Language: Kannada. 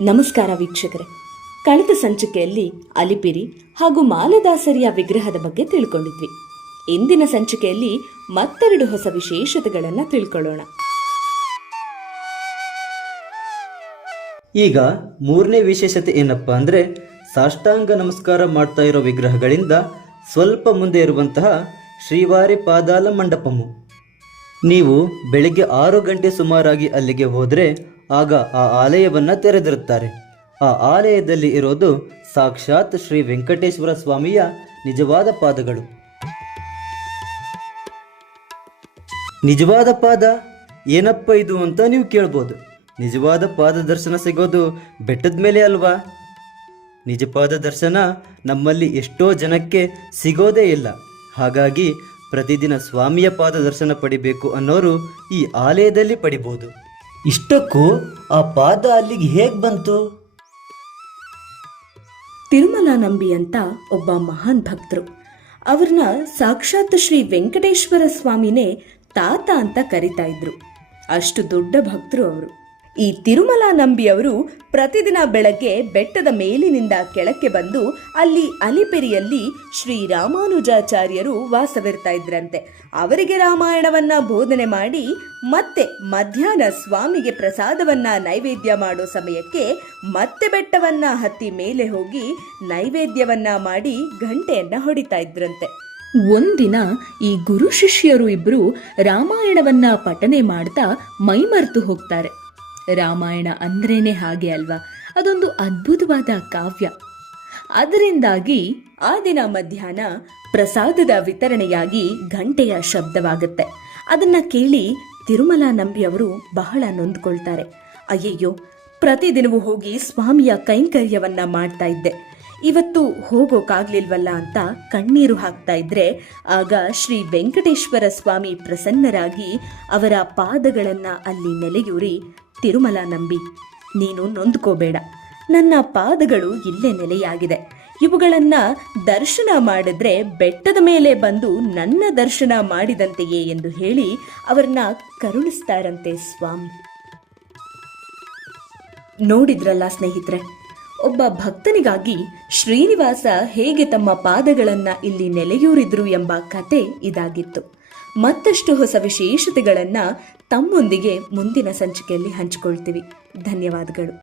ನಮಸ್ಕಾರ ವೀಕ್ಷಕರೇ. ಕಳೆದ ಸಂಚಿಕೆಯಲ್ಲಿ ಅಲಿಪಿರಿ ಹಾಗೂ ಮಾಲದಾಸರಿಯ ವಿಗ್ರಹದ ಬಗ್ಗೆ ತಿಳ್ಕೊಂಡಿದ್ವಿ. ಇಂದಿನ ಸಂಚಿಕೆಯಲ್ಲಿ ಮತ್ತೆರಡು ಹೊಸ ವಿಶೇಷತೆಗಳನ್ನು ತಿಳ್ಕೊಳ್ಳೋಣ. ಈಗ ಮೂರನೇ ವಿಶೇಷತೆ ಏನಪ್ಪಾ ಅಂದ್ರೆ ಸಾಷ್ಟಾಂಗ ನಮಸ್ಕಾರ ಮಾಡ್ತಾ ಇರೋ ವಿಗ್ರಹಗಳಿಂದ ಸ್ವಲ್ಪ ಮುಂದೆ ಇರುವಂತಹ ಶ್ರೀವಾರಿ ಪಾದಾಲ ಮಂಡಪಮು. ನೀವು ಬೆಳಿಗ್ಗೆ ಆರು ಗಂಟೆ ಸುಮಾರಾಗಿ ಅಲ್ಲಿಗೆ ಹೋದರೆ ಆಗ ಆ ಆಲಯವನ್ನ ತೆರೆದಿರುತ್ತಾರೆ. ಆ ಆಲಯದಲ್ಲಿ ಇರೋದು ಸಾಕ್ಷಾತ್ ಶ್ರೀ ವೆಂಕಟೇಶ್ವರ ಸ್ವಾಮಿಯ ನಿಜವಾದ ಪಾದಗಳು. ನಿಜವಾದ ಪಾದ? ಏನಪ್ಪ ಇದು ಅಂತ ನೀವು ಕೇಳ್ಬೋದು. ನಿಜವಾದ ಪಾದ ದರ್ಶನ ಸಿಗೋದು ಬೆಟ್ಟದ ಮೇಲೆ ಅಲ್ವಾ? ನಿಜಪಾದ ದರ್ಶನ ನಮ್ಮಲ್ಲಿ ಎಷ್ಟೋ ಜನಕ್ಕೆ ಸಿಗೋದೇ ಇಲ್ಲ. ಹಾಗಾಗಿ ಪ್ರತಿದಿನ ಸ್ವಾಮಿಯ ಪಾದ ದರ್ಶನ ಪಡಿಬೇಕು ಅನ್ನೋರು ಈ ಆಲಯದಲ್ಲಿ ಪಡಿಬೋದು. ಇಷ್ಟಕ್ಕೂ ಆ ಪಾದ ಅಲ್ಲಿಗೆ ಹೇಗೆ ಬಂತು? ತಿರುಮಲ ನಂಬಿ ಅಂತ ಒಬ್ಬ ಮಹಾನ್ ಭಕ್ತರು. ಅವ್ರನ್ನ ಸಾಕ್ಷಾತ್ ಶ್ರೀ ವೆಂಕಟೇಶ್ವರ ಸ್ವಾಮಿನೇ ತಾತ ಅಂತ ಕರಿತಾ ಇದ್ರು. ಅಷ್ಟು ದೊಡ್ಡ ಭಕ್ತರು ಅವರು. ಈ ತಿರುಮಲ ನಂಬಿಯವರು ಪ್ರತಿದಿನ ಬೆಳಗ್ಗೆ ಬೆಟ್ಟದ ಮೇಲಿನಿಂದ ಕೆಳಕ್ಕೆ ಬಂದು ಅಲ್ಲಿ ಅಲಿಪೆರಿಯಲ್ಲಿ ಶ್ರೀ ರಾಮಾನುಜಾಚಾರ್ಯರು ವಾಸವಿರ್ತಾ ಇದ್ರಂತೆ. ಅವರಿಗೆ ರಾಮಾಯಣವನ್ನ ಬೋಧನೆ ಮಾಡಿ ಮತ್ತೆ ಮಧ್ಯಾಹ್ನ ಸ್ವಾಮಿಗೆ ಪ್ರಸಾದವನ್ನ ನೈವೇದ್ಯ ಮಾಡೋ ಸಮಯಕ್ಕೆ ಮತ್ತೆ ಬೆಟ್ಟವನ್ನ ಹತ್ತಿ ಮೇಲೆ ಹೋಗಿ ನೈವೇದ್ಯವನ್ನ ಮಾಡಿ ಗಂಟೆಯನ್ನ ಹೊಡಿತಾ ಇದ್ರಂತೆ. ಒಂದಿನ ಈ ಗುರು ಶಿಷ್ಯರು ಇಬ್ರು ರಾಮಾಯಣವನ್ನ ಪಠನೆ ಮಾಡ್ತಾ ಮೈಮರೆತು ಹೋಗ್ತಾರೆ. ರಾಮಾಯಣ ಅಂದ್ರೇನೆ ಹಾಗೆ ಅಲ್ವಾ? ಅದೊಂದು ಅದ್ಭುತವಾದ ಕಾವ್ಯ. ಅದರಿಂದಾಗಿ ಆ ದಿನ ಮಧ್ಯಾಹ್ನ ಪ್ರಸಾದದ ವಿತರಣೆಯಾಗಿ ಗಂಟೆಯ ಶಬ್ದವಾಗುತ್ತೆ. ಅದನ್ನ ಕೇಳಿ ತಿರುಮಲ ನಂಬಿ ಅವರು ಬಹಳ ನೊಂದ್ಕೊಳ್ತಾರೆ. ಅಯ್ಯಯ್ಯೋ, ಪ್ರತಿದಿನವೂ ಹೋಗಿ ಸ್ವಾಮಿಯ ಕೈಂಕರ್ಯವನ್ನ ಮಾಡ್ತಾ ಇದ್ದೆ. ಇವತ್ತು ಹೋಗೋಕಾಗ್ಲಿಲ್ವಲ್ಲ ಅಂತ ಕಣ್ಣೀರು ಹಾಕ್ತಾ ಇದ್ರೆ ಆಗ ಶ್ರೀ ವೆಂಕಟೇಶ್ವರ ಸ್ವಾಮಿ ಪ್ರಸನ್ನರಾಗಿ ಅವರ ಪಾದಗಳನ್ನ ಅಲ್ಲಿ ನೆಲೆಯೂರಿ ತಿರುಮಲ ನಂಬಿ. ನೀನು ನೊಂದ್ಕೋಬೇಡ. ನನ್ನ ಪಾದಗಳು ಇಲ್ಲೇ ನೆಲೆಯಾಗಿದೆ. ಇವುಗಳನ್ನ ದರ್ಶನ ಮಾಡಿದ್ರೆ ಬೆಟ್ಟದ ಮೇಲೆ ಬಂದು ನನ್ನ ದರ್ಶನ ಮಾಡಿದಂತೆಯೇ ಎಂದು ಹೇಳಿ ಅವರನ್ನ ಕರುಣಿಸ್ತಾರಂತೆ ಸ್ವಾಮಿ. ನೋಡಿದ್ರಲ್ಲ ಸ್ನೇಹಿತರೆ, ಒಬ್ಬ ಭಕ್ತನಿಗಾಗಿ ಶ್ರೀನಿವಾಸ ಹೇಗೆ ತಮ್ಮ ಪಾದಗಳನ್ನ ಇಲ್ಲಿ ನೆಲೆಯೂರಿದ್ರು ಎಂಬ ಕತೆ ಇದಾಗಿತ್ತು. ಮತ್ತಷ್ಟು ಹೊಸ ವಿಶೇಷತೆಗಳನ್ನ ತಮ್ಮೊಂದಿಗೆ ಮುಂದಿನ ಸಂಚಿಕೆಯಲ್ಲಿ ಹಂಚಿಕೊಳ್ತೀವಿ ಧನ್ಯವಾದಗಳು.